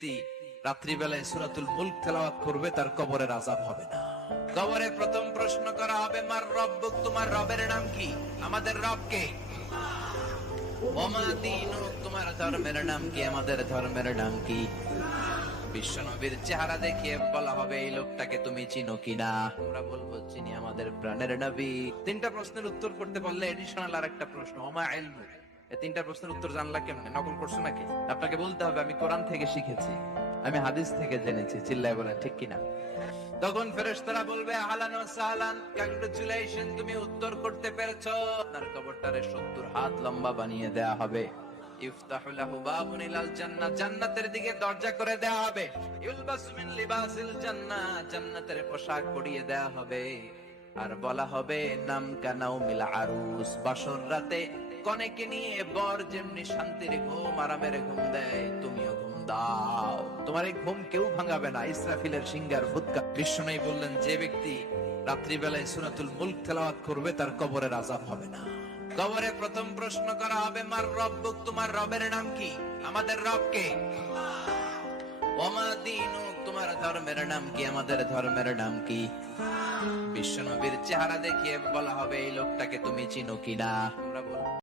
ব্যক্তি রাত্রিবেলায় সূরাতুল মুলক তেলাওয়াত করবে তার কবরের আযাব হবে না। কবরে প্রথম প্রশ্ন করা হবে, মার রব্বুক, তোমার রবের নাম কি? আমাদের রব কে? ওমা দীনুক, তোমার ধর্মের নাম কি? আমাদের ধর্মের নাম কি? বিশ্বনবীর চেহারা দেখে বলা হবে, এই লোকটাকে তুমি চিনো কিনা? আমরা বলবো, চিনি, আমাদের প্রাণের নবী। তিনটা প্রশ্নের উত্তর করতে পারলে এডিশনাল আর একটা প্রশ্ন, ওমা ইলমুক। এই তিনটা প্রশ্নের উত্তর জানলা কেমনে? নকল করছো নাকি? আপনাকে বলতে হবে, আমি কোরআন থেকে শিখেছি, আমি হাদিস থেকে জেনেছি। চিল্লায় বলেন ঠিক কিনা? তখন ফেরেশতারা বলবে, আহলান ওয়া সাহলান, কংগ্রাচুলেশন, তুমি উত্তর করতে পেরেছো। আপনার কবরটারে 70 হাত লম্বা বানিয়ে দেয়া হবে। ইফতাহু লাহু বাবুন ইলাল জান্নাহ, জান্নাতের দিকে দরজা করে দেয়া হবে। ইউলবাসু মিন লিবাসিল জান্নাহ, জান্নাতের পোশাক পরিয়ে দেয়া হবে। আর বলা হবে, নাম কানাউমিল আরুস, বাসর রাতে কনেকে নিয়ে বর যেমনি শান্তির ঘুম, আরামের ঘুম দেয়, তুমিও ঘুম দাও। তোমার এই ঘুম কেউ ভাঙাবে না। ইসরাফিলের সিংহার ফুৎকার। বিষ্ণু বললেন, যে ব্যক্তি রাত্রিবেলায় সূরাতুল মুলক তেলাওয়াত করবে তার কবরের আযাব হবে না। কবরে প্রথম প্রশ্ন করা হবে, মার রব্বুক, তোমার রবের নাম কি? আমাদের রব কে? ওমা দীনুক, তোমার ধর্মের নাম কি? আমাদের ধর্মের নাম কি? বিশ্বনবীর চেহারা দেখিয়ে বলা হবে, এই লোকটাকে তুমি চিনো কিনা? আমরা